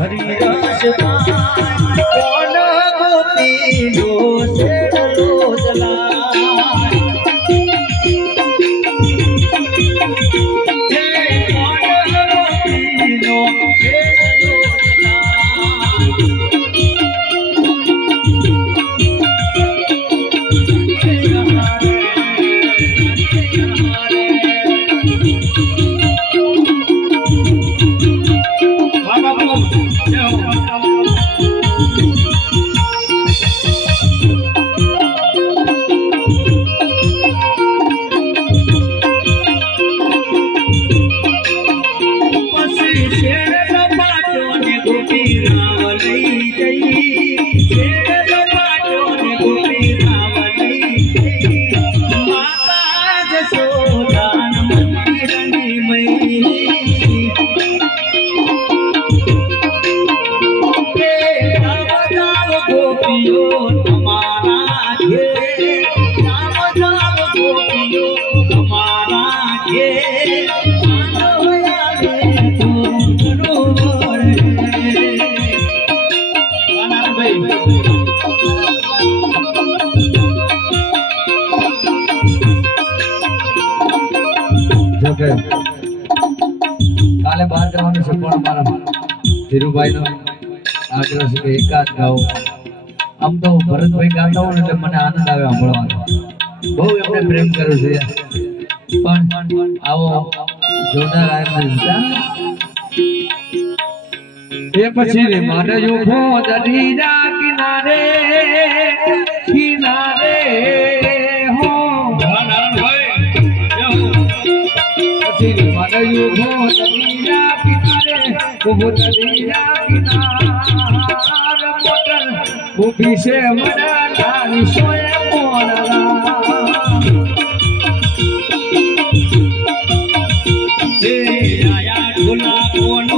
હરિરાજ કાલે બહાર જવાનું છે પણ અમારા ધીરુભાઈનો આગ્રહ છે કે એકાદ ગાઓ આમ તો ભરતભાઈ ગાતા હોય એટલે મને આનંદ આવે સાંભળવાનો બહુ એમને પ્રેમ કર્યો છે. પણ આવો જોરદાર આનંદ એ પછી રે, મારે જો ભો દરી કિનારે ઊભી છે મરા લાવી સોએ મોરા આયા ઢોલા કોનો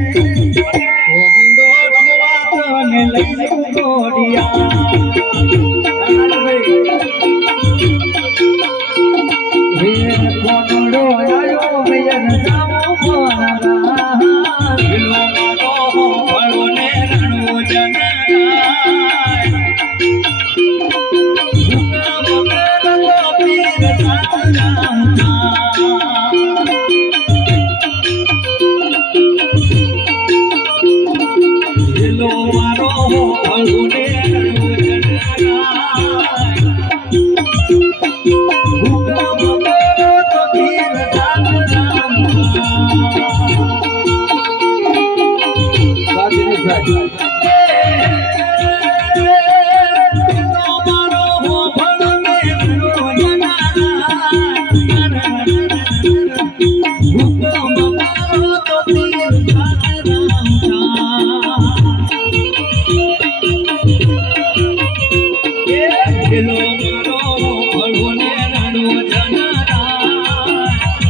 Thank you.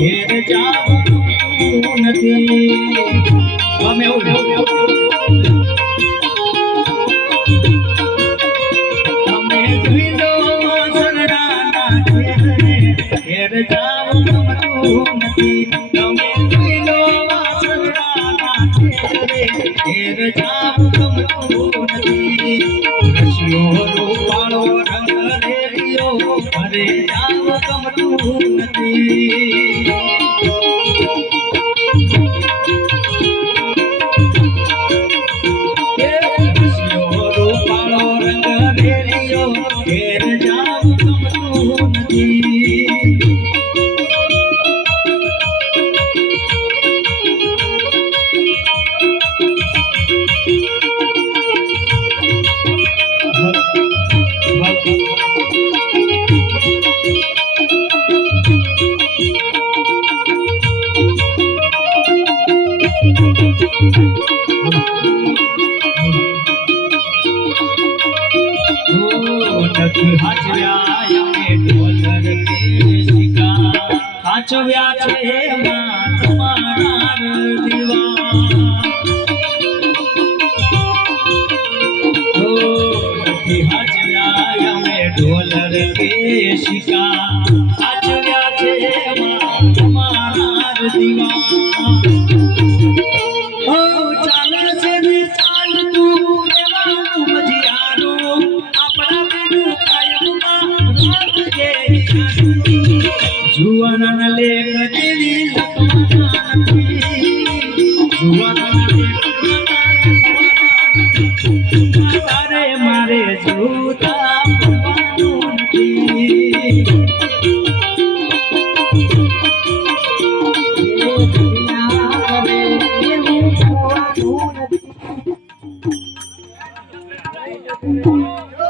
ઘેર જાવું નથી. ગમે તમે જોઈજો સગડાના ઘેર જાવું નથી. ઘેર જાવું નથી. સાચવ્યા છે તમારા દીવા હાચવ્યા અમે ઢોલર કેશિકા જુવાન લેખ મારે મારે